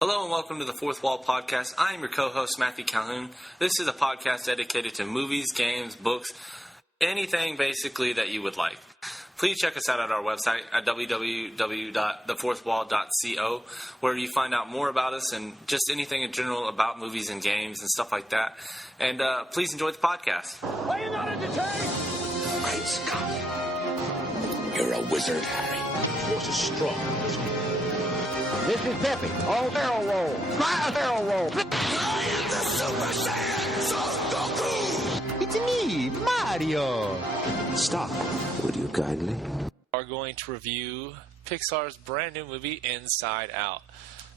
Hello and welcome to the Fourth Wall Podcast. I am your co-host, Matthew Calhoun. This is a podcast dedicated to movies, games, books, anything basically that you would like. Please check us out at our website at www.thefourthwall.co, where you find out more about us and just anything in general about movies and games and stuff like that. And please enjoy the podcast. Are you not entertained? Great Scott. You're a wizard, Harry. Force is strong, isn't it? This is Peppy. All barrel roll. Try a barrel roll. I am the Super Saiyan Son Goku! It's me, Mario. Stop, would you kindly? We are going to review Pixar's brand new movie, Inside Out.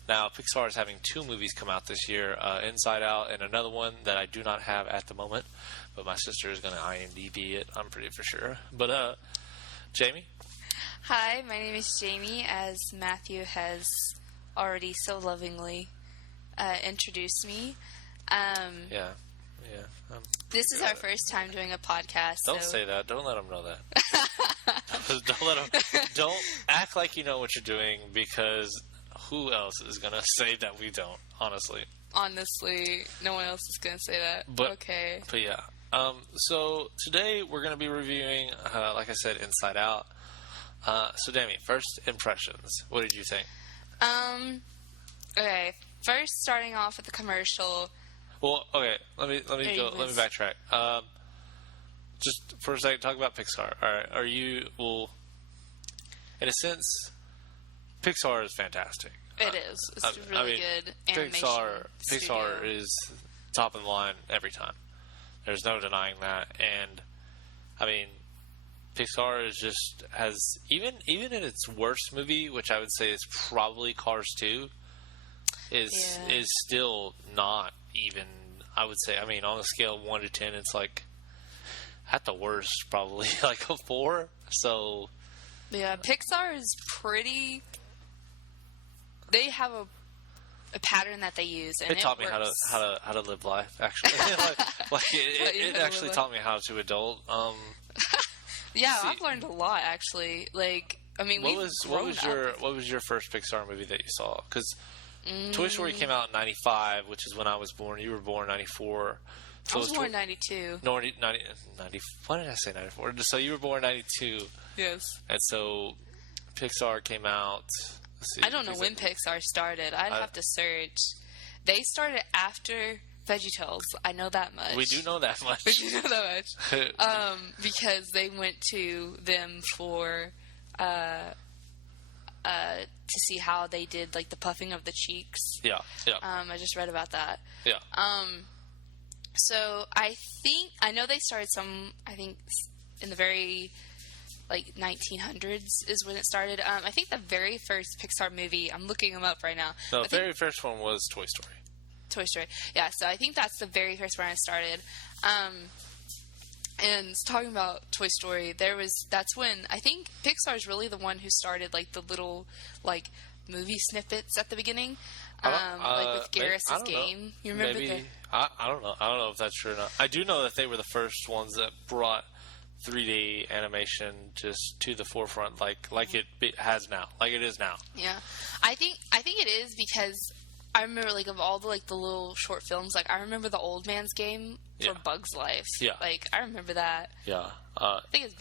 Now, Pixar is having two movies come out this year, Inside Out and another one that I do not have at the moment, but my sister is going to IMDb it, I'm pretty for sure. But, Jamie? Hi, my name is Jamie, as Matthew has already so lovingly introduced me. This is our first time doing a podcast. Don't say that. Don't let them know that. Don't act like you know what you're doing, because who else is going to say that we don't, honestly? Honestly, no one else is going to say that. Okay. But yeah. So today we're going to be reviewing, like I said, Inside Out. So, Demi, first impressions. What did you think? Okay. First, starting off with the commercial. Well, okay. Let me backtrack. Just for a second, talk about Pixar. All right. In a sense, Pixar is fantastic. It is. It's really good animation. Pixar is top of the line every time. There's no denying that. And, I mean, Pixar has even in its worst movie, which I would say is probably Cars 2, is still not even, I would say, I mean, on a scale of 1 to 10, it's like, at the worst, probably like a 4. So yeah, Pixar is pretty. They have a pattern that they use, and it taught me works. how to live life. Actually, it actually taught me how to adult. Yeah, I've learned a lot, actually. Like, I mean, what was your first Pixar movie that you saw? Because Toy Story came out in 95, which is when I was born. You were born in 94. So I was born in 92. No, 90. Why did I say 94? So you were born in 92. Yes. And so Pixar came out. Let's see, I don't know when Pixar started. I'd have to search. They started after VeggieTales. I know that much. We do know that much. Because they went to them for to see how they did, like, the puffing of the cheeks. Yeah. I just read about that. Yeah. So I know they started in the very, like, 1900s is when it started. I think the very first Pixar movie, I'm looking them up right now. No, the very first one was Toy Story. Toy Story. Yeah, so I think that's the very first one I started. And talking about Toy Story, that's when I think Pixar's really the one who started, like, the little, like, movie snippets at the beginning. Like with Garrus's game. You remember I don't know. I don't know if that's true or not. I do know that they were the first ones that brought 3D animation just to the forefront, like it has now, like it is now. Yeah, I think it is because I remember, like, of all the, like, the little short films, like, I remember the Old Man's Game for Bug's Life. Yeah. Like, I remember that. Yeah. I think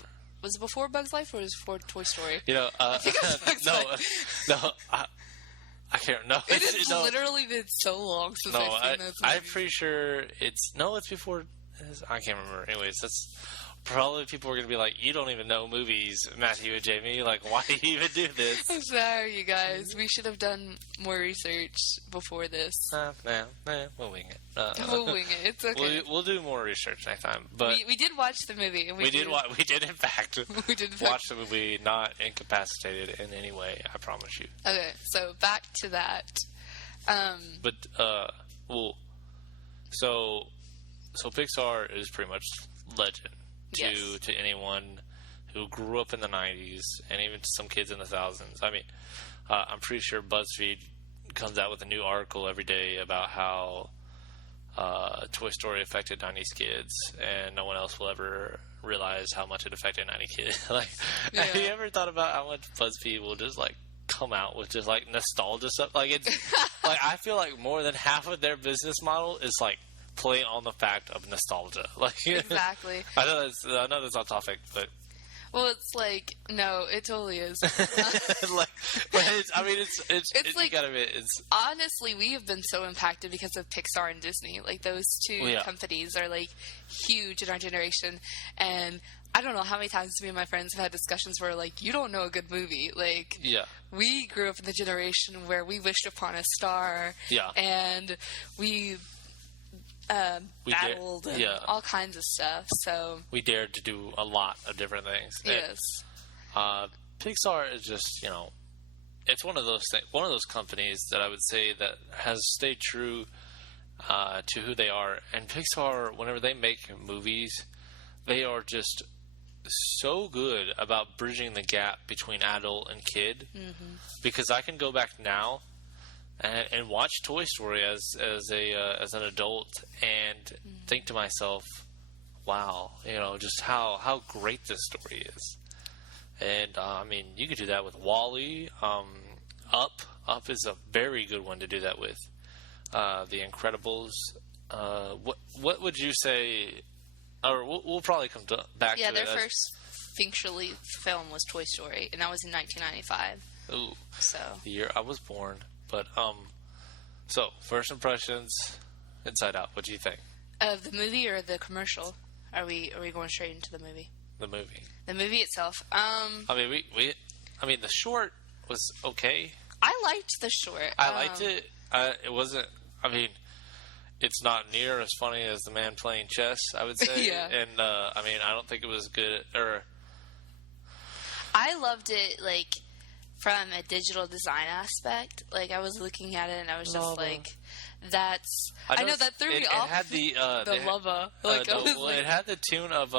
was it before Bug's Life or was it before Toy Story? You know, I think it was Bug's Life. No, I can't. No, it has literally been so long since I've seen those movies. I'm pretty sure it's before. I can't remember. Anyways, that's probably people are going to be like, you don't even know movies, Matthew and Jamie. Like, why do you even do this? I'm sorry, you guys. We should have done more research before this. We'll wing it. We'll wing it. It's okay. We'll do more research next time. But we did watch the movie. And we did in fact watch the movie, not incapacitated in any way. I promise you. Okay, so back to that. So Pixar is pretty much legend to anyone who grew up in the 90s and even to some kids in the thousands. I mean, I'm pretty sure BuzzFeed comes out with a new article every day about how Toy Story affected 90s kids, and no one else will ever realize how much it affected 90 kids. Have you ever thought about how much BuzzFeed will just, like, come out with just like nostalgia stuff. Like it's like I feel like more than half of their business model is like playing on the fact of nostalgia. Like exactly. I know that's off topic, but well, it's like no, it totally is. like, but it's like, you gotta admit, it's honestly, we have been so impacted because of Pixar and Disney. Like those two companies are like huge in our generation, and I don't know how many times me and my friends have had discussions where like you don't know a good movie. Like we grew up in the generation where we wished upon a star, and we battled and all kinds of stuff. So we dared to do a lot of different things. Yes. And, Pixar is just, it's one of those companies that I would say that has stayed true to who they are. And Pixar, whenever they make movies, they are just so good about bridging the gap between adult and kid. Mm-hmm. Because I can go back now and watch Toy Story as an adult and think to myself, wow, just how great this story is. And I mean, you could do that with WALL-E. Up is a very good one to do that with. The Incredibles. What would you say? Or we'll probably come back to it. Yeah, their first feature-length film was Toy Story, and that was in 1995. Ooh, so the year I was born. But so first impressions, Inside Out. What do you think of the movie or the commercial? Are we going straight into the movie? The movie. The movie itself. I mean, the short was okay. I liked the short. I liked it. It wasn't. I mean, it's not near as funny as The Man Playing Chess, I would say. Yeah. And I mean, I don't think it was good. I loved it from a digital design aspect. Like I was looking at it and I was just like, that's. I know that threw me off. It had the lava. It had the tune of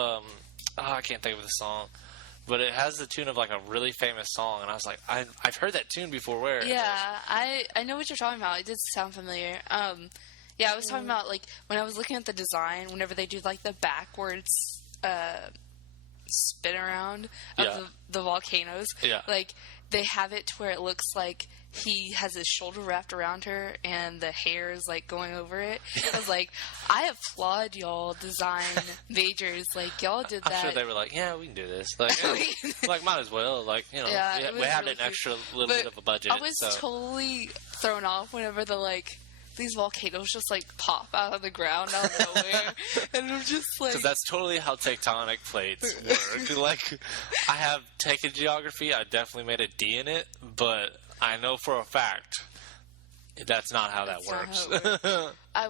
I can't think of the song, but it has the tune of like a really famous song, and I was like, I've heard that tune before. Where? Yeah, I know what you're talking about. It did sound familiar. Yeah, I was talking about like when I was looking at the design. Whenever they do like the backwards spin around of the volcanoes, like they have it to where it looks like he has his shoulder wrapped around her and the hair is like going over it. I was like, I applaud y'all design majors. Like y'all did that. I'm sure they were like, yeah, we can do this. Like, like might as well. Like, we had really an extra little bit of a budget. I was totally thrown off whenever these volcanoes just like pop out of the ground out of nowhere, and I'm just like, because that's totally how tectonic plates work. Like, I have taken geography. I definitely made a D in it, but I know for a fact that's not how that works. I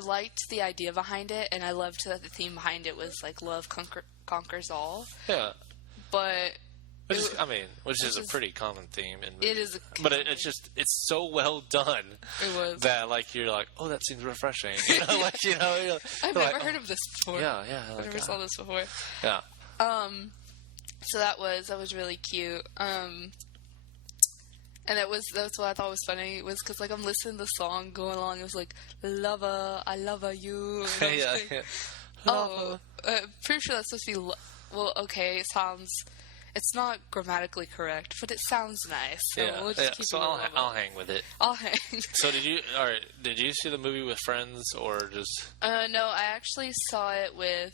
liked the idea behind it, and I loved that the theme behind it was like love conquers all. Yeah, but. Which is a pretty common theme in movies. It is, it's so well done. It was that like you're like, oh, that seems refreshing. I've never heard of this before. Yeah. I never saw this before. Yeah. So that was really cute. And that's what I thought was funny was because like I'm listening to the song going along. It was like lover, I love you. Pretty sure that's supposed to be. Well, okay, it sounds. It's not grammatically correct, but it sounds nice. So we'll just keep so I'll hang with it. I'll hang. So did you see the movie with friends or just? No, I actually saw it with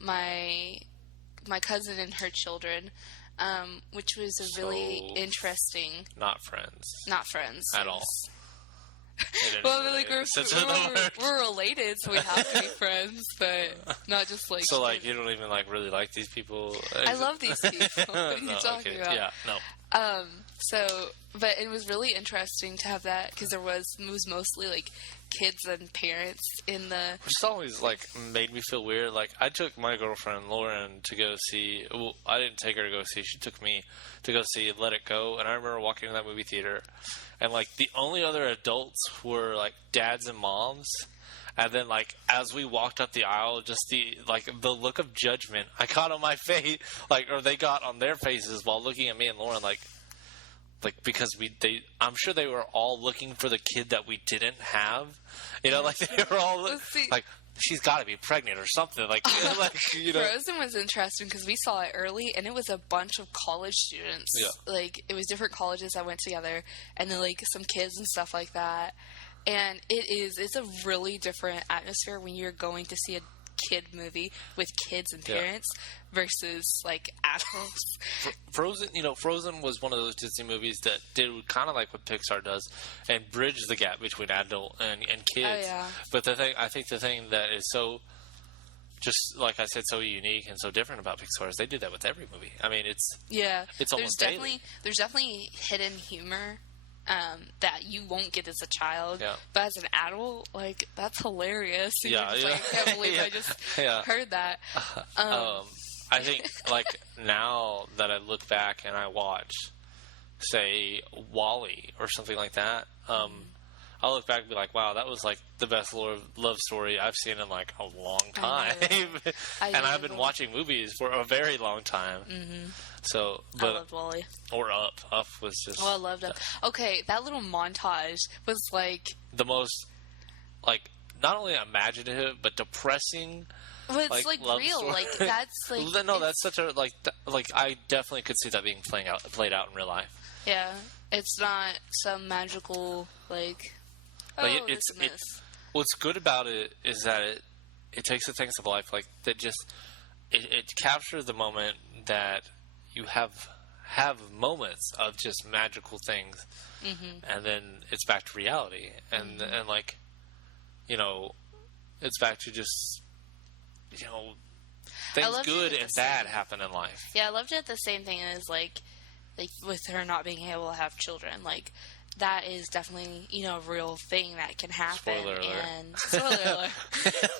my cousin and her children, which was a really interesting. Not friends. Not friends at all. Well, we're related, so we have to be friends, but not just like. So, like, you don't even like really like these people. I love these people. What are you talking about? Yeah, no. But it was really interesting to have that because it was mostly like kids and parents in the. Which always like made me feel weird. Like I took my girlfriend Lauren to go see. Well, I didn't take her to go see. She took me to go see Let It Go, and I remember walking in that movie theater. And, like, the only other adults were, like, dads and moms. And then, like, as we walked up the aisle, just the look of judgment I got on my face, like, or they got on their faces while looking at me and Lauren, like, like because I'm sure they were all looking for the kid that we didn't have. You know, like they were all like, she's got to be pregnant or something. Like, you know. Frozen was interesting because we saw it early, and it was a bunch of college students. Yeah. Like, it was different colleges that went together, and then, like, some kids and stuff like that. And it's a really different atmosphere when you're going to see a kid movie with kids and parents versus, like, adults. Frozen was one of those Disney movies that did kind of like what Pixar does and bridge the gap between adult and kids. Oh, yeah. But I think the thing that is so, just like I said, so unique and so different about Pixar is they do that with every movie. I mean, it's almost daily. There's definitely hidden humor that you won't get as a child, Yeah. but as an adult, like, that's hilarious. And Yeah, you're just like, I can't believe I just heard that. I think, like, now that I look back and I watch, say, WALL-E or something like that, I'll look back and be like, wow, that was, like, the best love story I've seen in, like, a long time. And I've been watching movies for a very long time. Mm-hmm. So, but, I loved WALL-E. Or Up. Up was just... Oh, I loved Up. Okay, that little montage was, like... the most, like, not only imaginative, but depressing... Well, it's like real. Story. Like that's like no, that's such a like I definitely could see that being played out in real life. Yeah, it's not some magical like. Like what's good about it is that it takes the things of life like that just it captures the moment that you have moments of just magical things, and then it's back to reality, and like, you know, it's back to just. You know, things good and bad happen in life. Yeah, I loved it. The same thing as like with her not being able to have children. Like that is definitely a real thing that can happen. Spoiler alert. And spoiler alert.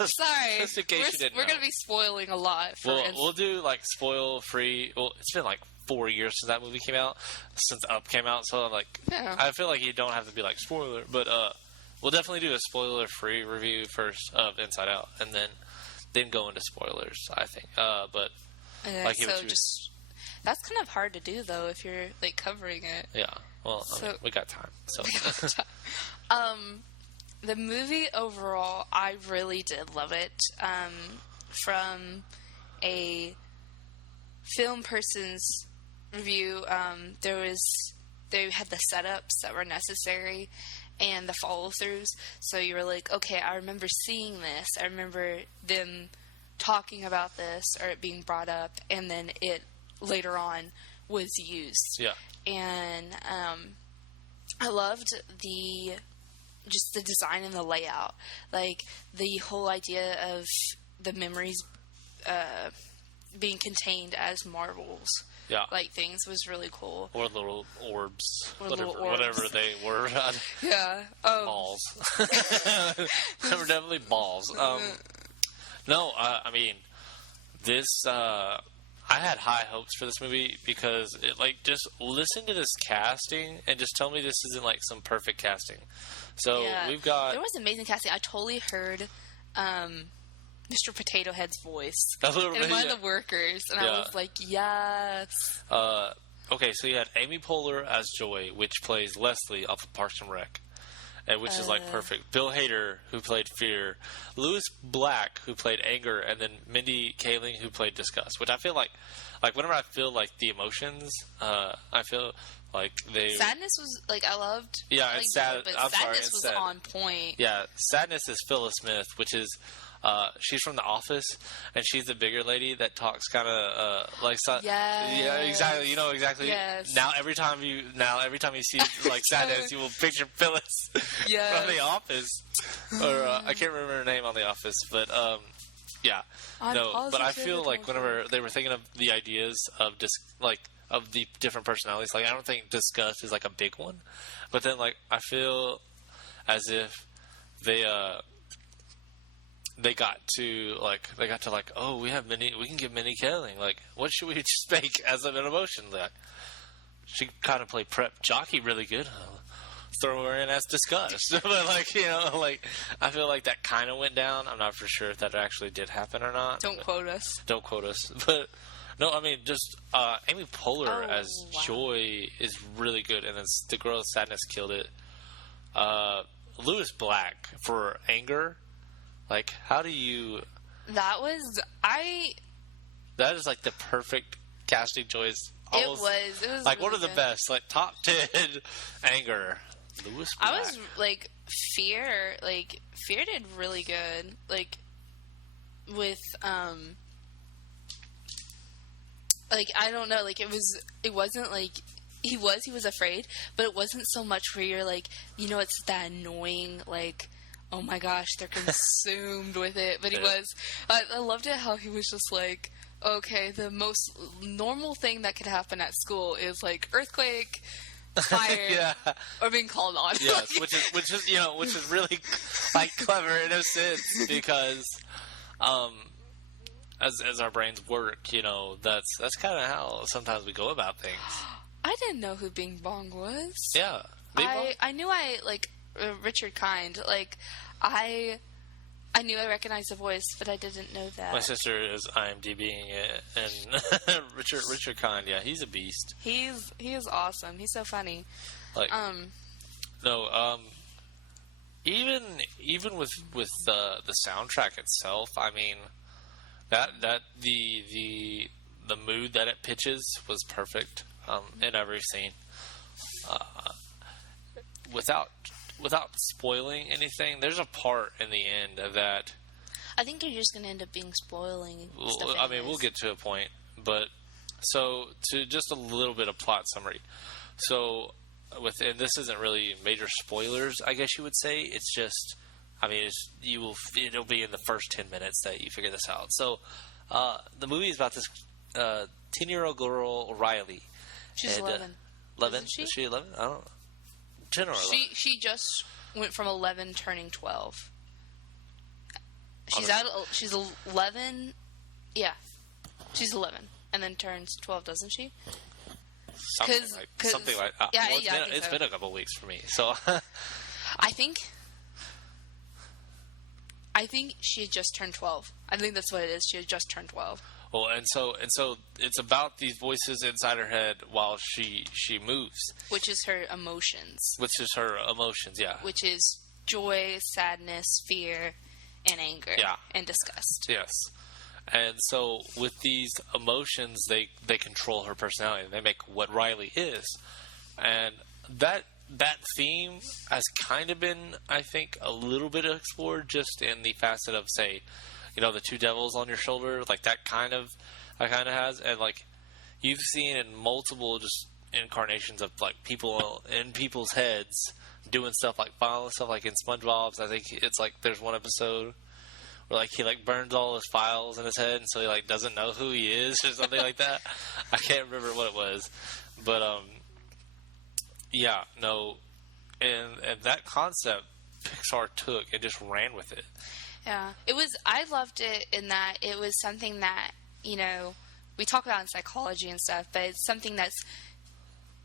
Sorry, just in case you didn't we're know. going to be spoiling a lot. We'll do like spoil free. Well, it's been like 4 years since that movie came out, since Up came out. So like, I feel like you don't have to be like spoiler, but we'll definitely do a spoiler free review first of Inside Out, and then go into spoilers, I think. But like, so that's kind of hard to do though if you're like covering it. Yeah. Well, I mean, we got time. So the movie overall, I really did love it. From a film person's review, they had the setups that were necessary and the follow-throughs. So you were like, okay, I remember seeing this. I remember them talking about this or it being brought up, and then it later on was used. Yeah. And I loved the design and the layout. Like, the whole idea of the memories being contained as marbles. Yeah. Like, things was really cool. Or little orbs. Or whatever they were. Yeah. Balls. They were definitely balls. No, I mean, this, I had high hopes for this movie because it, like, just listen to this casting and just tell me this isn't, like, some perfect casting. So, we've got... There was amazing casting. I totally heard, Mr. Potato Head's voice in one of the workers, and I was like, yes. Okay, so you had Amy Poehler as Joy, which plays Leslie off of Parks and Rec, which is like perfect. Bill Hader, who played Fear, Louis Black, who played Anger, and then Mindy Kaling, who played Disgust. Which I feel like whenever I feel like the emotions, I feel like they... Sadness was, like, I loved... Yeah, it's sad. But I'm Sadness sorry, it's was sad. on point. Yeah, Sadness is Phyllis Smith, which is... she's from The Office, and she's the bigger lady that talks kind of like. Yeah, exactly. You know exactly. Yes. Now every time you see like Sadness, you will picture Phyllis from The Office, or I can't remember her name on The Office, but yeah. But I feel like whenever they were thinking of the ideas of of the different personalities, like I don't think Disgust is like a big one, but then like I feel as if they got to like, oh, we can give Mindy Kaling, like, what should we just make as an emotion? Like, she kind of played prep jockey really good. Throw her in as Disgust. But like, I feel like that kind of went down. I'm not for sure if that actually did happen or not. Don't quote us. Don't quote us. But No, I mean, just Amy Poehler as Joy is really good, and then the girl Sadness killed it. Lewis Black for Anger, like, how do you... That is like the perfect casting choice. Almost, it was like really one of the good. best, like top 10 Anger. Lewis Black. I was like Fear did really good, like with like I don't know, like it wasn't like he was afraid, but it wasn't so much where you're like, you know, it's that annoying like, oh my gosh, they're consumed with it. But he was. I loved it how he was just like, okay, the most normal thing that could happen at school is like earthquake, fire, or being called on. Yes, which is really like clever in a sense because, as our brains work, you know, that's kind of how sometimes we go about things. I didn't know who Bing Bong was. Yeah, I knew Richard Kind. Like, I knew I recognized the voice, but I didn't know that. My sister is IMDbing it, and Richard Kind, yeah, he's a beast. He is awesome. He's so funny. Like, even with the soundtrack itself, I mean, that the mood that it pitches was perfect in every scene. Without spoiling anything, there's a part in the end that I think you're just going to end up being spoiling stuff. I mean, we'll get to a point, but so to just a little bit of plot summary. So, and this isn't really major spoilers, I guess you would say. It's just, I mean, it'll be in the first 10 minutes that you figure this out. So, the movie is about this 10-year-old girl, Riley. She's 11. 11? Isn't she? Is she 11? I don't know. 10 or 11? She just went from 11 turning 12. She's 11. Yeah. She's 11 and then turns 12, doesn't she? Something like that. Yeah, Well, it's been a couple of weeks for me. So I think she had just turned 12. I think that's what it is. She had just turned 12. Well, and so it's about these voices inside her head while she moves. Which is her emotions. Yeah. Which is joy, sadness, fear, and anger. Yeah. And disgust. Yes. And so with these emotions, they control her personality. They make what Riley is. And that theme has kind of been, I think, a little bit explored just in the facet of, say, you know, the two devils on your shoulder, like that kind of has, and like you've seen in multiple just incarnations of like people in people's heads doing stuff like violent stuff, like in SpongeBob's. I think it's like there's one episode where like he like burns all his files in his head, and so he like doesn't know who he is or something like that. I can't remember what it was, but yeah, no, and that concept Pixar took and just ran with it. Yeah, I loved it in that it was something that, you know, we talk about in psychology and stuff, but it's something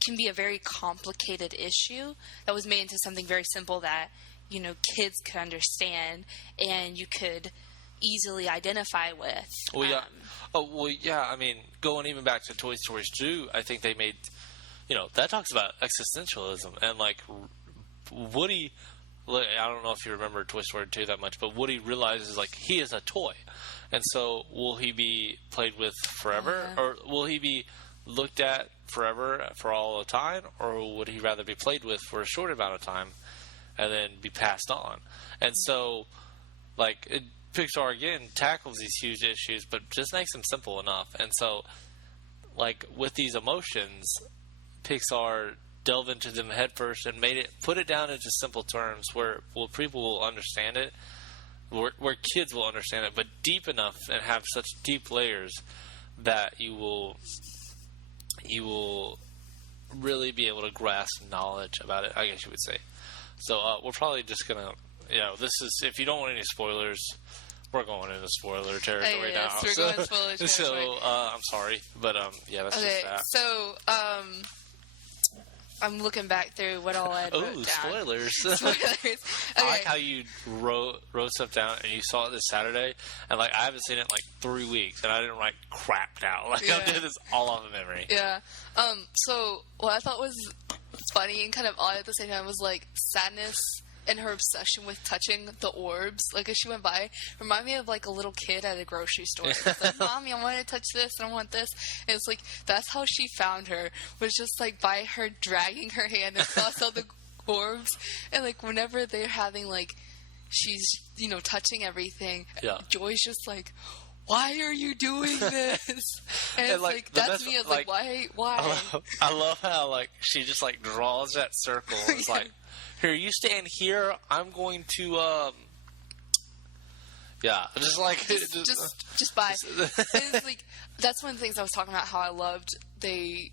can be a very complicated issue that was made into something very simple that, you know, kids could understand and you could easily identify with. Well, yeah. I mean, going even back to Toy Story 2, I think they made, you know, that talks about existentialism and like Woody. I don't know if you remember Toy Story 2 that much, but Woody realizes, like, he is a toy. And so will he be played with forever? Or will he be looked at forever for all the time? Or would he rather be played with for a short amount of time and then be passed on? And so, like, Pixar, again, tackles these huge issues, but just makes them simple enough. And so, like, with these emotions, Pixar delve into them head first and put it down into simple terms where people will understand it, where kids will understand it, but deep enough and have such deep layers that you will really be able to grasp knowledge about it, I guess you would say. So we're probably just gonna, this is, if you don't want any spoilers, we're going into spoiler territory now. We're going into spoiler territory. So I'm sorry, but that's just that. So I'm looking back through what all I wrote down. Spoilers. Spoilers. Okay. I like how you wrote stuff down and you saw it this Saturday, and like I haven't seen it in like 3 weeks, and I didn't write crap down. Like I did this all off of memory. Yeah. So what I thought was funny and kind of odd at the same time was like Sadness and her obsession with touching the orbs, like as she went by, reminded me of like a little kid at a grocery store. It's like, Mommy, I want to touch this and I want this. And it's like, that's how she found her, was just like by her dragging her hand across all the orbs. And like whenever they're having like, she's, you know, touching everything, Joy's just like, why are you doing this? And it's like that's me. I was like, why? I love how like she just like draws that circle. It's like, here, you stand here. I'm going to just like just buy. It's like that's one of the things I was talking about. How I loved they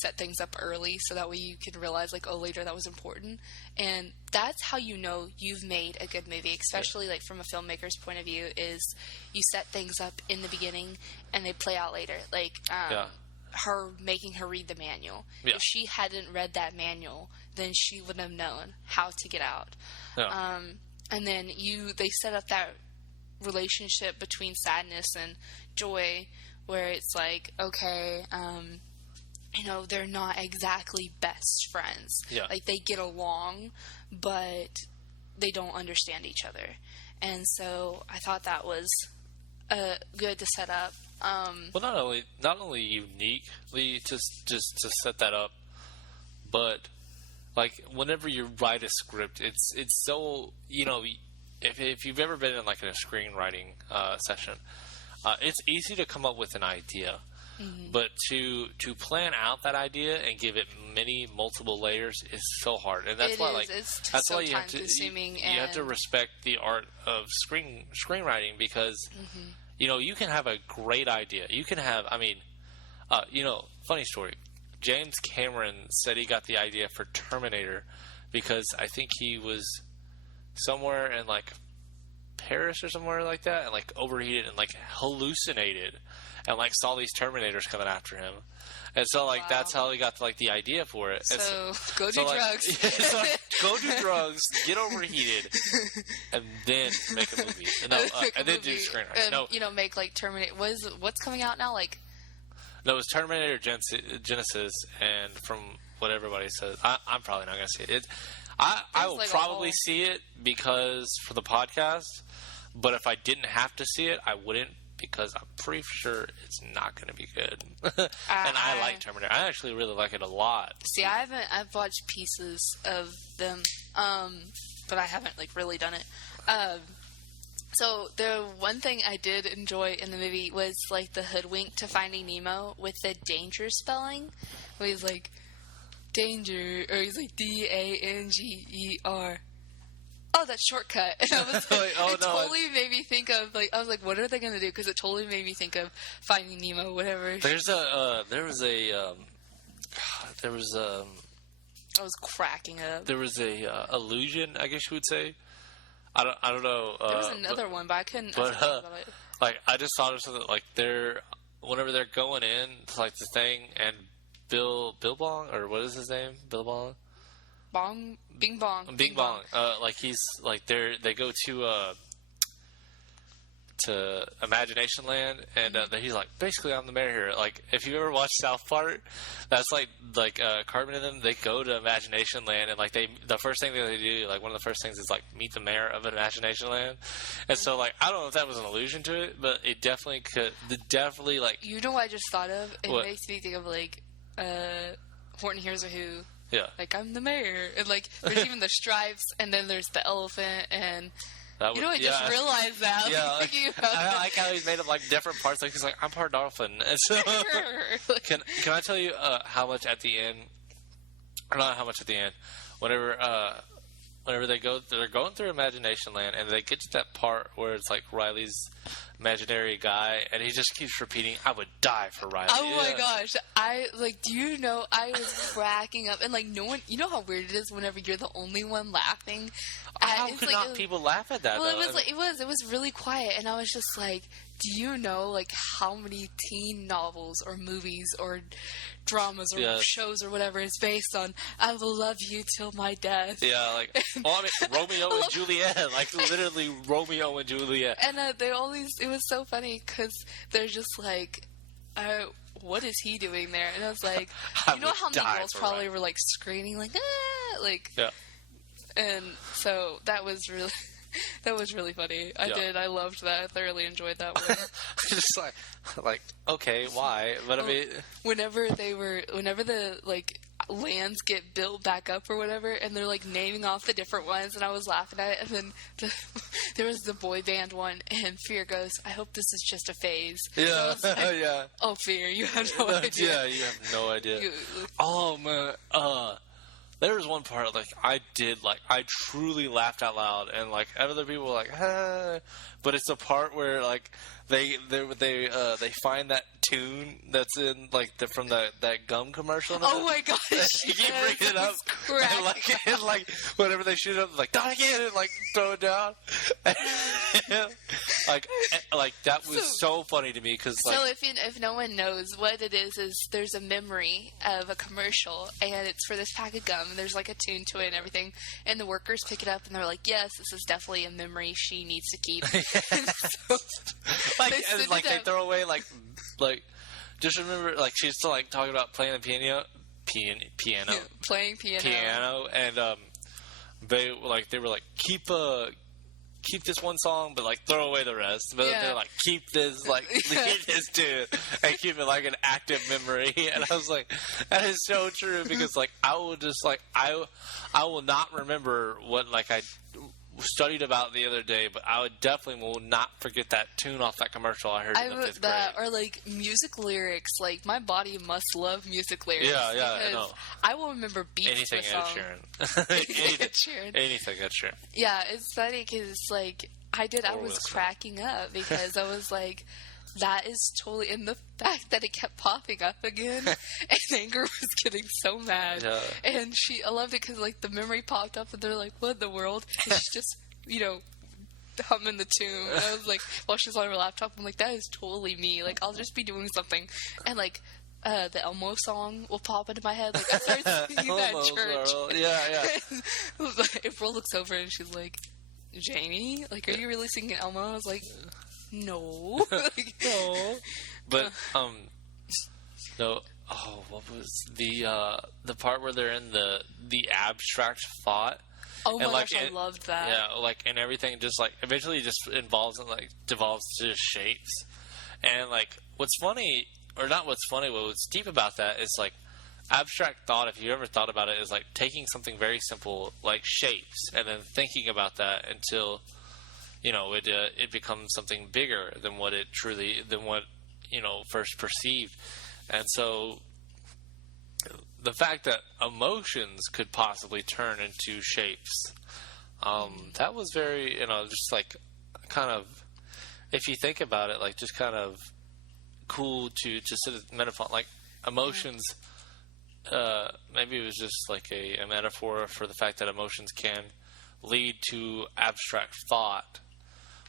set things up early so that way you can realize like, oh, later that was important, and that's how you know you've made a good movie, especially like from a filmmaker's point of view, is you set things up in the beginning and they play out later. Like her making her read the manual. If she hadn't read that manual, then she wouldn't have known how to get out. And then they set up that relationship between Sadness and Joy, where it's like, okay, you know, they're not exactly best friends. Like they get along, but they don't understand each other. And so I thought that was good to set up. Well, not only uniquely to set that up, but like whenever you write a script, it's so, you know, if you've ever been in like a screenwriting session, it's easy to come up with an idea, but to plan out that idea and give it multiple layers is so hard, and that's why that's why you have to respect the art of screenwriting, because you know, you can have a great idea. You can have, you know, funny story. James Cameron said he got the idea for Terminator because I think he was somewhere in like Paris or somewhere like that, and like overheated and like hallucinated and like saw these Terminators coming after him. And so, like, that's how he got, like, the idea for it. So go do drugs. So go do drugs, get overheated, and then make a movie. And then do screenwriting. And, you know, make, like, Terminator. What's coming out now? Like, no, it was Terminator Genesis, and from what everybody says, I'm probably not going to see it. I will probably see it because for the podcast, but if I didn't have to see it, I wouldn't, because I'm pretty sure it's not going to be good. And I like Terminator. I actually really like it a lot. See, I've watched pieces of them, but I haven't like really done it. So the one thing I did enjoy in the movie was like the hoodwink to Finding Nemo with the danger spelling, where he's like danger, or he's like DANGER. Oh, that's Shortcut. And I was like, totally made me think of, like, I was like, what are they going to do? Because it totally made me think of Finding Nemo, whatever. I was cracking up. There was a illusion, I guess you would say. I don't know. There was another one, but I couldn't. Like, I just thought of something, like, whenever they're going in to, like, the thing, and Bill Bong, or what is his name? Bill Bong? Bing Bong. Bing Bong. Like he's like they go to Imagination Land, and he's like, basically I'm the mayor here. Like if you ever watched South Park, that's like Cartman and them. They go to Imagination Land, and like the first thing that they do, like one of the first things is like meet the mayor of Imagination Land. And so like I don't know if that was an allusion to it, but it definitely could. Definitely like. You know what I just thought of? It what? Makes me think of like Horton Hears a Who. Yeah. Like, I'm the mayor. And, like, there's even the stripes, and then there's the elephant, and... I just realized that. Yeah, I like how he's made up, like, different parts. Like, he's like, I'm part dolphin. And so, can I tell you how much at the end... Or not how much at the end. Whenever they're going through Imagination Land, and they get to that part where it's, like, Riley's imaginary guy, and he just keeps repeating, "I would die for Riley." Oh my gosh! Do you know? I was cracking up, and like no one. You know how weird it is whenever you're the only one laughing. How could not people laugh at that? Well, though? it was really quiet, and I was just like, do you know like how many teen novels or movies or dramas or shows or whatever is based on "I will love you till my death"? Yeah, like Romeo and Juliet, like literally Romeo and Juliet. And it was so funny because they're just like, what is he doing there? And I was like, you know how many girls probably were like screaming like, ah, like, yeah. And so that was really funny. I loved that. I thoroughly enjoyed that one. Just like, okay, why? But I mean, whenever the like lands get built back up or whatever, and they're like naming off the different ones, and I was laughing at it. And then there was the boy band one, and Fear goes, "I hope this is just a phase." Yeah, like, yeah. Oh, Fear, you have no idea. Yeah, you have no idea. Oh man, there was one part I truly laughed out loud, and like other people were like, ah. But it's a part where like they find that tune that's in like from that gum commercial. Oh my gosh! They keep bringing it up, and like whenever they shoot it up, like not again, and like throw it down. like that was so funny to me because so if no one knows what it is there's a memory of a commercial, and it's for this pack of gum, and there's like a tune to it and everything, and the workers pick it up and they're like, yes, this is definitely a memory she needs to keep. So they throw away like just remember like she's still like talking about playing the piano playing piano, and they were like keep this one song, but like throw away the rest. But they're like keep this tune and keep it like an active memory. And I was like, that is so true because like I will just like I will not remember what like I studied about the other day, but I will not forget that tune off that commercial I heard in the 5th grade. Or like music lyrics, like my body must love music lyrics. Yeah, I know. I will remember beats anything to a song. Anything Ed Sheeran. Yeah, it's funny because like I was cracking up because I was like, that is totally, and the fact that it kept popping up again, and Anger was getting so mad, and I loved it because like the memory popped up, and they're like, "What in the world?" And she's just, humming the tune. And I was like, while she's on her laptop, I'm like, that is totally me. Like I'll just be doing something, and like the Elmo song will pop into my head. Like I started singing that at church. Yeah. April looks over and she's like, "Jamie, like, are you really singing Elmo?" I was like, no. No. But no. Oh, what was the part where they're in the abstract thought? Oh my gosh, I loved that. Yeah, like, and everything just like eventually just devolves to just shapes. And like what's funny, or not what's funny, but what's deep about that is like abstract thought, if you ever thought about it, is like taking something very simple like shapes and then thinking about that until it becomes something bigger than what first perceived. And so the fact that emotions could possibly turn into shapes, that was very, just like kind of, if you think about it, like just kind of cool to sit at metaphor, like emotions. Maybe it was just like a metaphor for the fact that emotions can lead to abstract thought,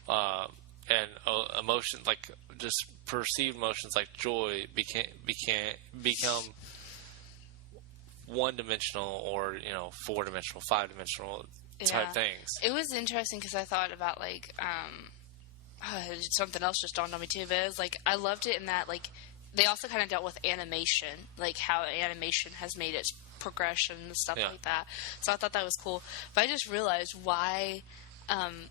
and emotions like just perceived emotions like joy become one-dimensional or 4-dimensional, 5-dimensional type things. It was interesting because I thought about like something else just dawned on me too. But it was like I loved it in that like they also kind of dealt with animation, like how animation has made its progression and stuff like that. So I thought that was cool. But I just realized why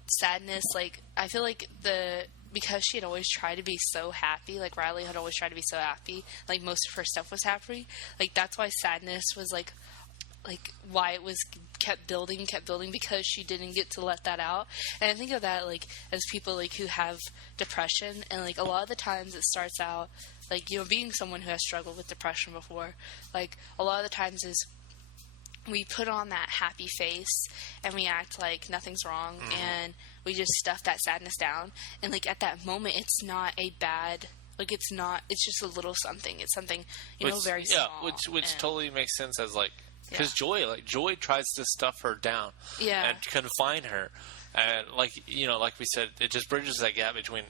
sadness, like I feel like because she had always tried to be so happy, like Riley had always tried to be so happy, like most of her stuff was happy, like that's why sadness was like why it was kept building because she didn't get to let that out. And I think of that like as people like who have depression, and like a lot of the times it starts out like being someone who has struggled with depression before, like a lot of the times is we put on that happy face and we act like nothing's wrong, and we just stuff that sadness down. And like at that moment, it's not a bad. Like it's not. It's just a little something. It's something very small. Yeah, which totally makes sense as like because Joy tries to stuff her down. Yeah. And confine her, and like we said, it just bridges that gap between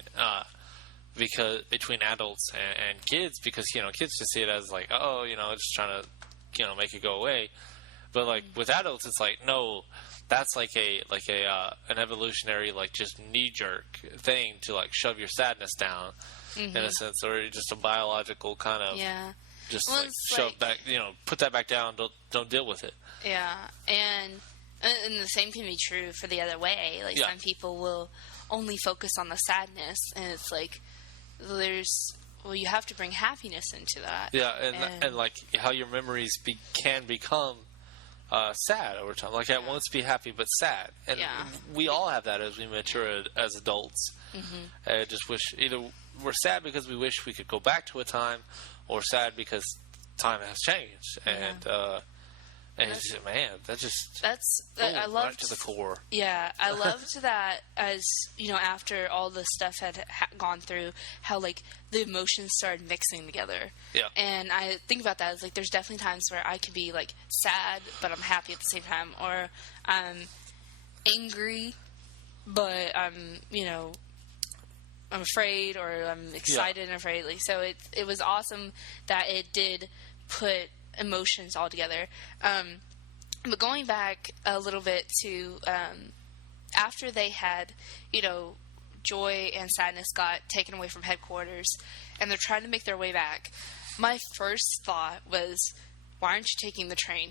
adults and kids because kids just see it as like just trying to make it go away, but like with adults it's like no. That's like an evolutionary like just knee jerk thing to like shove your sadness down in a sense, or just a biological kind of just shove back, put that back down. Don't deal with it. Yeah, and the same can be true for the other way. Like some people will only focus on the sadness, and it's like you have to bring happiness into that. Yeah, and like how your memories can become. Sad over time. Like at once be happy but sad, and we all have that as we mature as adults. I just wish either we're sad because we wish we could go back to a time, or sad because time has changed. And it's just, man, I loved right to the core. Yeah, I loved that as after all the stuff had gone through, how like the emotions started mixing together. Yeah, and I think about that as like there's definitely times where I can be like sad, but I'm happy at the same time, or I'm angry, but I'm afraid, or I'm excited and afraid. Like so, it was awesome that it did put emotions all together. But going back a little bit to after they had, Joy and Sadness got taken away from headquarters, and they're trying to make their way back. My first thought was, why aren't you taking the train?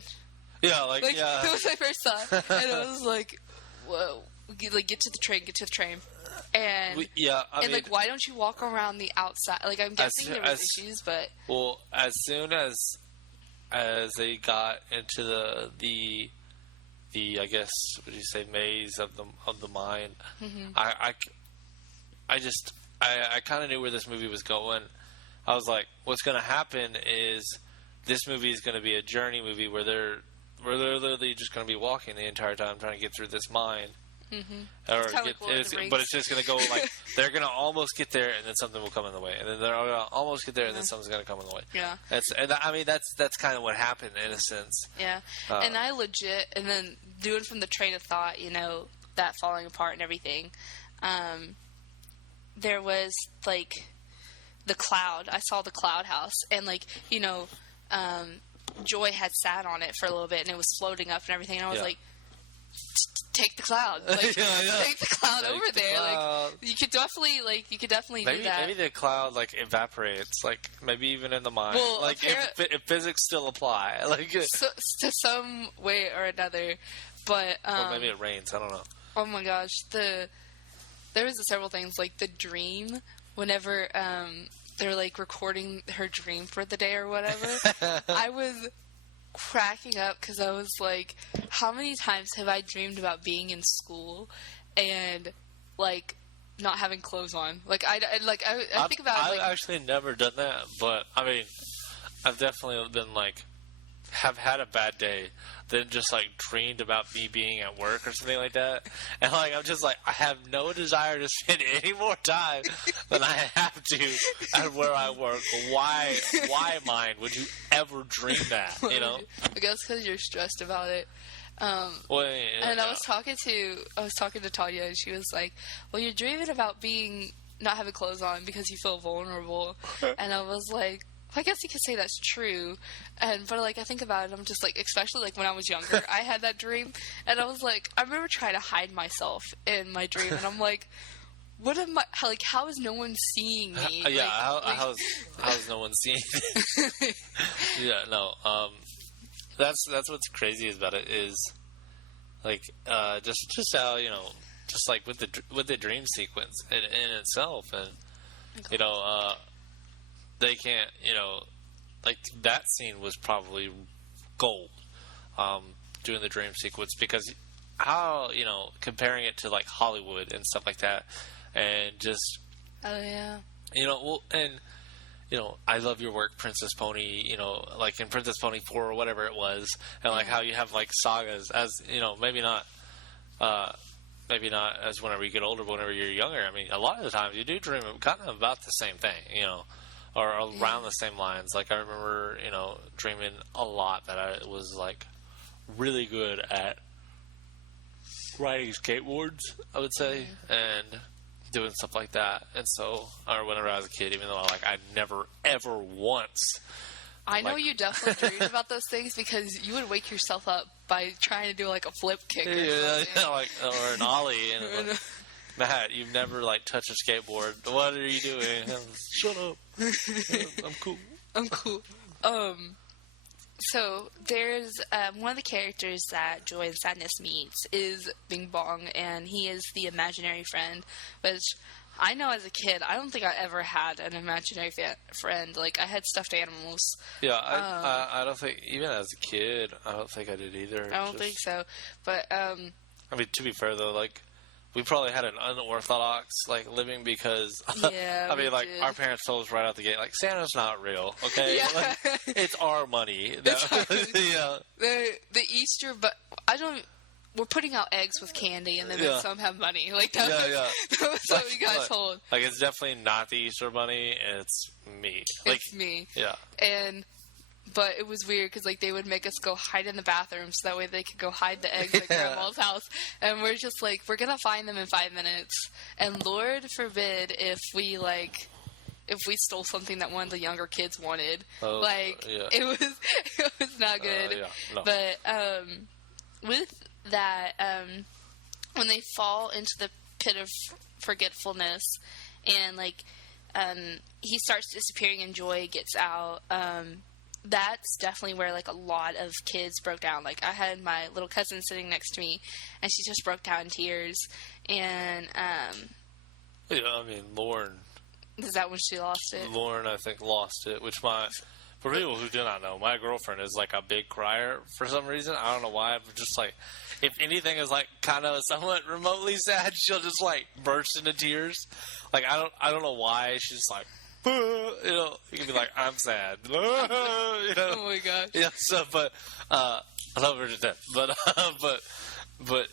Yeah, that was my first thought, and I was like, whoa, like get to the train. And why don't you walk around the outside? Like I'm guessing there was issues, but as soon as they got into the I guess would you say maze of the mind, I kind of knew where this movie was going. I was like, what's going to happen is this movie is going to be a journey movie where they're literally just going to be walking the entire time trying to get through this mind. But it's just going to go like they're going to almost get there, and then something will come in the way, and then they're going to almost get there, and then something's going to come in the way. Yeah, that's kind of what happened in a sense. Yeah, and I legit, and then doing from the train of thought, that falling apart and everything. There was like the cloud. I saw the cloud house, and like Joy had sat on it for a little bit, and it was floating up and everything. And I was like, take the cloud, take the cloud over there. Cloud. Like you could definitely do that. Maybe the cloud like evaporates, like maybe even in the mind. Well, like if physics still apply, like to some way or another. But or maybe it rains. I don't know. Oh my gosh, there was several things like the dream. Whenever they're like recording her dream for the day or whatever, I was cracking up because I was like, how many times have I dreamed about being in school and like not having clothes on? Like I think about I've actually never done that, but I mean I've definitely been like have had a bad day, then just like dreamed about me being at work or something like that, and like I'm just like I have no desire to spend any more time than I have to at where I work. Why mind would you ever dream that? I guess because you're stressed about it. I was talking to Tanya, and she was like, "Well, you're dreaming about not having clothes on because you feel vulnerable," and I was like, I guess you could say that's true, but like I think about it, I'm just like, especially like when I was younger, I had that dream, and I was like, I remember trying to hide myself in my dream, and I'm like, what am I? How is no one seeing me? How's no one seeing me? Yeah, no. That's what's crazy about it is, like, just how just like with the dream sequence in itself, and they can't, like that scene was probably gold, doing the dream sequence, because how, comparing it to like Hollywood and stuff like that, and just, I love your work, Princess Pony, like in Princess Pony 4 or whatever it was, and like how you have like sagas as, maybe not, maybe not as whenever you get older, but whenever you're younger. I mean, a lot of the times you do dream kind of about the same thing, you know, or around the same lines. Like I remember, you know, dreaming a lot that I was like really good at riding skateboards, I would say, and doing stuff like that. And so, or whenever I was a kid, even though like I never ever once. I know you definitely dreamed about those things because you would wake yourself up by trying to do like a flip kick or something. Like, or an ollie. And like, Matt, you've never like touched a skateboard. What are you doing? Shut up. I'm cool. I'm cool. So there's one of the characters that Joy and Sadness meets is Bing Bong, and he is the imaginary friend, which I know as a kid, I don't think I ever had an imaginary friend. Like, I had stuffed animals. Yeah, I don't think, even as a kid, I don't think I did either. I don't think so. But, I mean, to be fair, though, like, we probably had an unorthodox, like, living because, yeah, I mean, like, our parents told us right out the gate, like, Santa's not real, okay? Yeah. Like, it's our money. Yeah. The Easter, but I don't... We're putting out eggs with candy, and then some have money. Like that was what we got told. Like it's definitely not the Easter Bunny. It's me. Like, it's me. Yeah. But it was weird because like they would make us go hide in the bathroom so that way they could go hide the eggs at Grandma's house, and we're just like we're gonna find them in 5 minutes. And Lord forbid if we stole something that one of the younger kids wanted. It was not good. No. But with that when they fall into the pit of forgetfulness and like he starts disappearing and Joy gets out, that's definitely where like a lot of kids broke down. Like I had my little cousin sitting next to me and she just broke down in tears. And I mean Lauren, is that when she lost it? Lauren I think lost it, which for people who do not know, my girlfriend is like a big crier for some reason. I don't know why. I'm just like, if anything is like kind of somewhat remotely sad, she'll just like burst into tears. Like I don't know why. She's just like, you know, you can be like, I'm sad. You know? Oh my gosh. Yeah. So, but I love her to death. But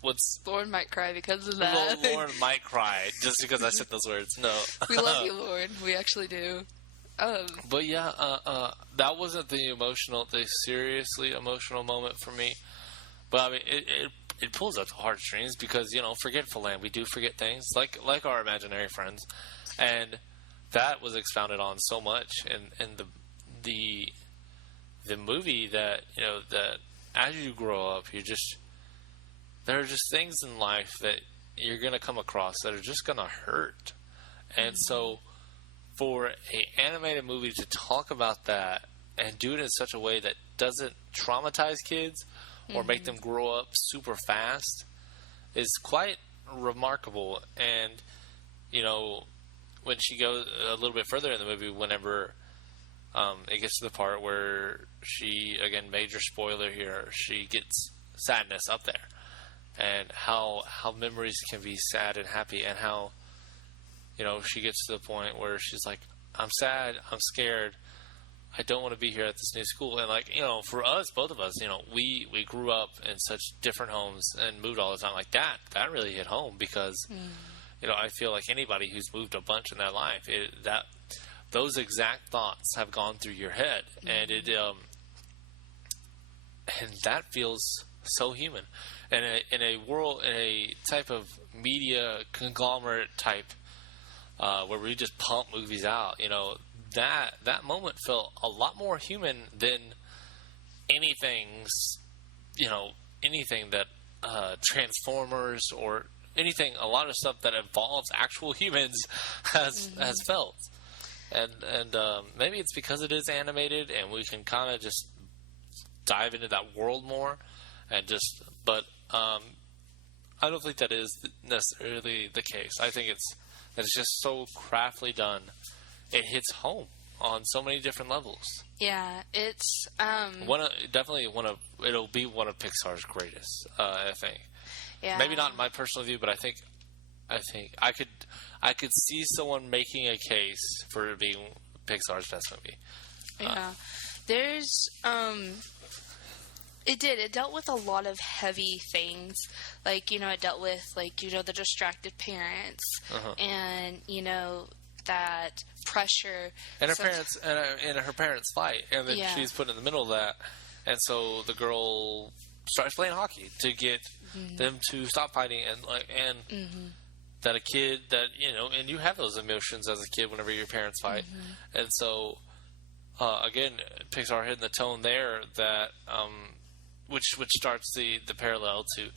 what's Lauren might cry because of that. Lauren might cry just because I said those words. No. We love you, Lauren. We actually do. But yeah, that wasn't the seriously emotional moment for me. But I mean, it pulls at the heartstrings because, you know, forgetful land, we do forget things like our imaginary friends, and that was expounded on so much in the movie that, you know, that as you grow up, there are just things in life that you're gonna come across that are just gonna hurt, and so. For an animated movie to talk about that and do it in such a way that doesn't traumatize kids or make them grow up super fast is quite remarkable. And, you know, when she goes a little bit further in the movie, whenever it gets to the part where she, again, major spoiler here, she gets sadness up there. And how memories can be sad and happy, and how... You know, she gets to the point where she's like, I'm sad, I'm scared, I don't want to be here at this new school. And, like, you know, for us, both of us, you know, we grew up in such different homes and moved all the time. Like, that really hit home because, you know, I feel like anybody who's moved a bunch in their life, those exact thoughts have gone through your head. And and that feels so human. And in a type of media conglomerate type where we just pump movies out, you know, that moment felt a lot more human than anything that Transformers or anything, a lot of stuff that involves actual humans has felt. And maybe it's because it is animated and we can kind of just dive into that world more but I don't think that is necessarily the case. I think it's just so craftily done. It hits home on so many different levels. Yeah, it's it'll be one of Pixar's greatest. I think. Yeah. Maybe not in my personal view, but I think I could see someone making a case for it being Pixar's best movie. Yeah, there's It did. It dealt with a lot of heavy things. Like, you know, it dealt with, like, you know, the distracted parents and, you know, that pressure. And her parents, and her parents fight. And then she's put in the middle of that. And so the girl starts playing hockey to get them to stop fighting. And that a kid that, you know, and you have those emotions as a kid whenever your parents fight. And so, again, Pixar hitting the tone there that, which starts the parallel to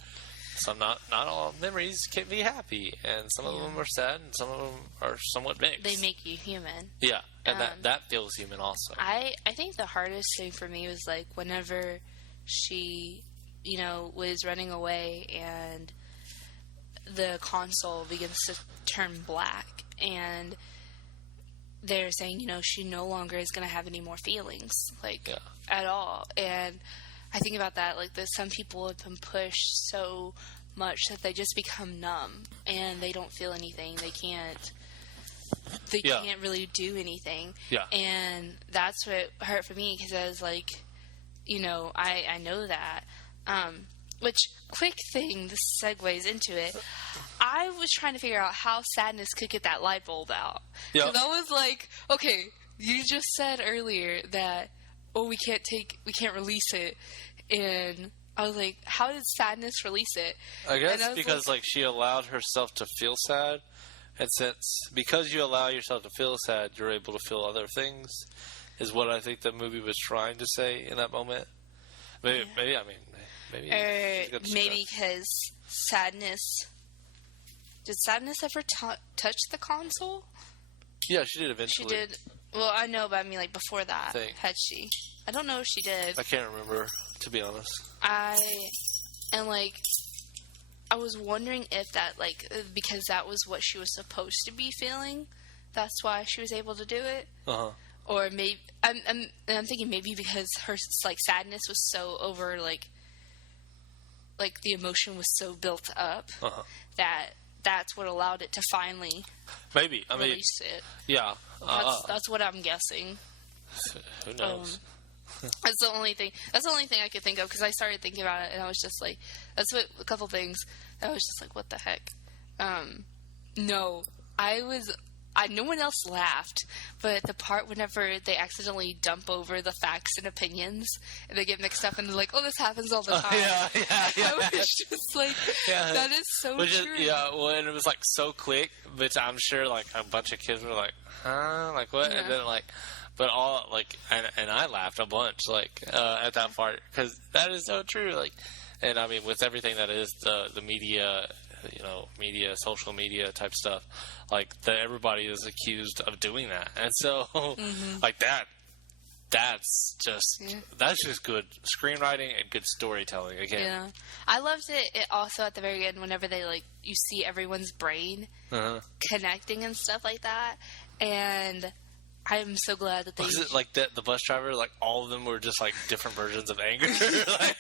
some not all memories can be happy, and some of them are sad, and some of them are somewhat mixed. They make you human. Yeah, and that feels human also. I think the hardest thing for me was, like, whenever she, you know, was running away and the console begins to turn black, and they're saying, you know, she no longer is going to have any more feelings, like, at all. And I think about that, like, that some people have been pushed so much that they just become numb and they don't feel anything. They can't really do anything. Yeah. And that's what hurt for me, because I was like, you know, I know that. Which, quick thing, this segues into it. I was trying to figure out how Sadness could get that light bulb out. Because I was like, okay, you just said earlier that, we can't release it. And I was like, how did Sadness release it? I guess because, like, she allowed herself to feel sad. And because you allow yourself to feel sad, you're able to feel other things, is what I think the movie was trying to say in that moment. Maybe because Sadness... Did Sadness ever touch the console? Yeah, she did eventually. She did. Well, I know, but I mean, like, before that, had she? I don't know if she did. I can't remember, to be honest. I was wondering if that, like, because that was what she was supposed to be feeling, that's why she was able to do it. Or maybe I'm thinking maybe because her, like, sadness was so over, like the emotion was so built up that that's what allowed it to finally release it. Yeah. That's what I'm guessing. Who knows? That's the only thing I could think of, because I started thinking about it and I was just like, a couple things. I was just like, what the heck? No one else laughed, but the part whenever they accidentally dump over the facts and opinions and they get mixed up and they're like, oh, this happens all the time. I was just like, that is so true. And it was like so quick, but I'm sure like a bunch of kids were like, huh? Like what? Yeah. And then like, but all like, and I laughed a bunch like at that part, because that is so true. Like, and I mean, with everything that is the media, social media type stuff, like that everybody is accused of doing that, and so like that's just good screenwriting and good storytelling again. Yeah, I loved it also at the very end whenever they you see everyone's brain connecting and stuff like that, and I'm so glad that they... Was it like the bus driver, like all of them were just like different versions of anger? I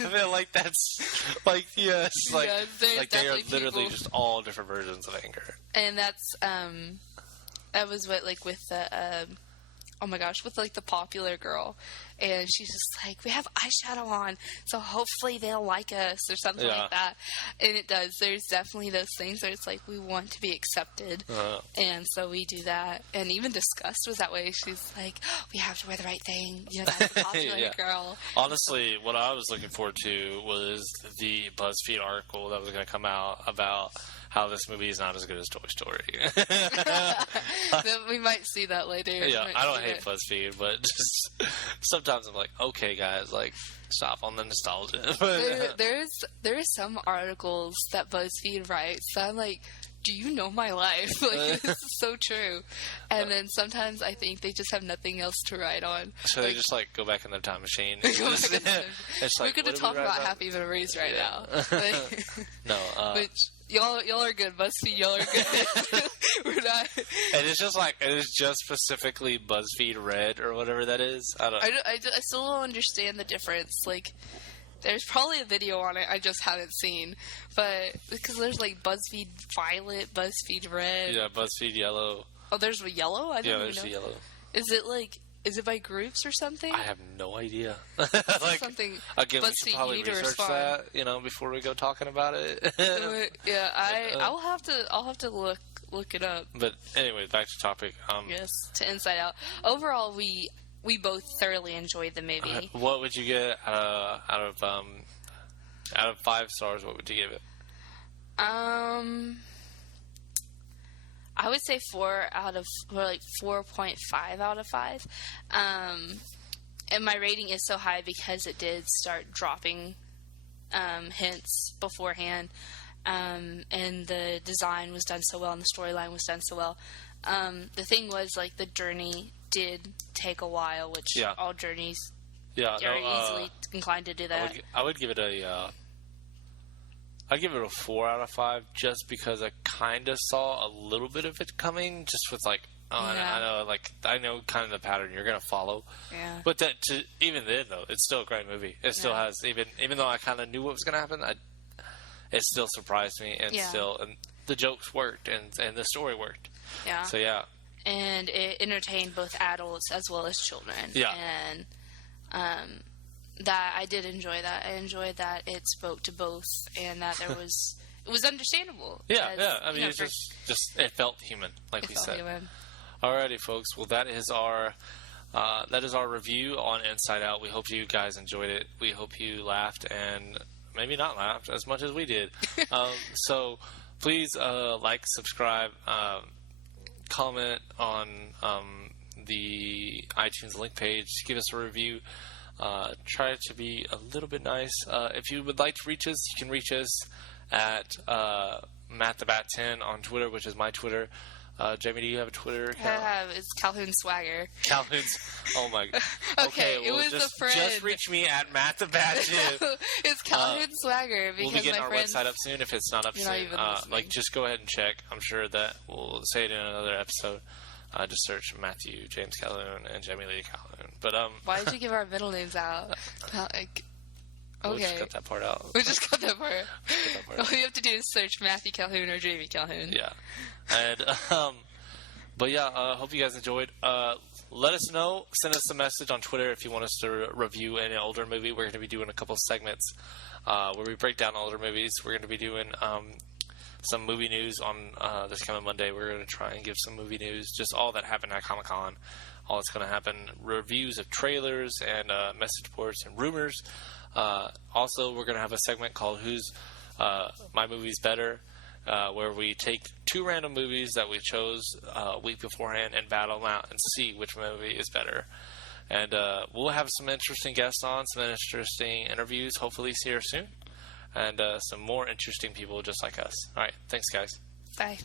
feel like that's like, yes, like they are literally just all different versions of anger. And that's, that was what, like with the, oh my gosh, with like the popular girl. And she's just like, we have eyeshadow on, so hopefully they'll like us or something like that. And it does. There's definitely those things where it's like, we want to be accepted. And so we do that. And even Disgust was that way. She's like, we have to wear the right thing. That's the popular girl. Honestly, what I was looking forward to was the BuzzFeed article that was going to come out about how this movie is not as good as Toy Story. We might see that later. Yeah, I don't hate BuzzFeed, but just sometimes I'm like, okay, guys, like, stop on the nostalgia. There are some articles that BuzzFeed writes that I'm like, do you know my life? Like, this is so true. And then sometimes I think they just have nothing else to write on. So they just, like, go back in their time machine. We're going to talk about happy memories right now. No. Which, y'all are good. BuzzFeed, y'all are good. We're not. And it's just like, it is just specifically BuzzFeed Red or whatever that is. I still don't understand the difference. Like, there's probably a video on it I just haven't seen. But, because there's like BuzzFeed Violet, BuzzFeed Red. Yeah, BuzzFeed Yellow. Oh, there's a yellow? I didn't even know. There's a yellow. Is it like, Is it by groups or something? I have no idea. Like, something. Again, we should probably research that, before we go talking about it. Yeah, I'll have to look it up. But anyway, back to topic. Yes, to Inside Out. Overall, we both thoroughly enjoyed the movie. What would you get out of 5 stars? What would you give it? I would say 4.5 out of 5. And my rating is so high because it did start dropping hints beforehand. And the design was done so well and the storyline was done so well. The thing was, like, the journey did take a while, which all journeys are easily inclined to do that. I would give it I'd give it a 4 out of 5 just because I kind of saw a little bit of it coming, just with like, I know kind of the pattern you're going to follow. Yeah. But even then, though, it's still a great movie. It still has, even though I kind of knew what was going to happen, it still surprised me, and and the jokes worked, and the story worked. Yeah. So, yeah. And it entertained both adults as well as children. Yeah. And, that I did enjoy that. I enjoyed that it spoke to both, and that it was understandable. Yeah. I mean, it just it felt human, like we said. Human. Alrighty, folks. Well, that is our review on Inside Out. We hope you guys enjoyed it. We hope you laughed and maybe not laughed as much as we did. So please like, subscribe, comment on the iTunes link page. Give us a review. Try to be a little bit nice. If you would like to reach us, you can reach us at MattTheBat10 on Twitter, which is my Twitter. Jamie, do you have a Twitter account? I have. It's Calhoun Swagger. Calhoun's. Oh my. Okay, it was a friend. Just reach me at MattTheBat10. It's Calhoun Swagger because we'll be getting my our friends, website up soon. If it's not up soon, just go ahead and check. I'm sure that we'll say it in another episode. Just search Matthew James Calhoun and Jamie Lee Calhoun. But why did you give our middle names out? Okay, we'll just cut that part out. We just cut that part. All you have to do is search Matthew Calhoun or Jamie Calhoun. Yeah, and but yeah, hope you guys enjoyed. Let us know. Send us a message on Twitter if you want us to review any older movie. We're going to be doing a couple segments where we break down older movies. We're going to be doing some movie news on this coming Monday. We're going to try and give some movie news, just all that happened at Comic-Con, all that's going to happen, reviews of trailers and message boards and rumors. Also, we're going to have a segment called Who's My Movie's Better, where we take 2 random movies that we chose a week beforehand and battle them out and see which movie is better. And we'll have some interesting guests on, some interesting interviews, hopefully see her soon. And some more interesting people just like us. All right. Thanks, guys. Bye.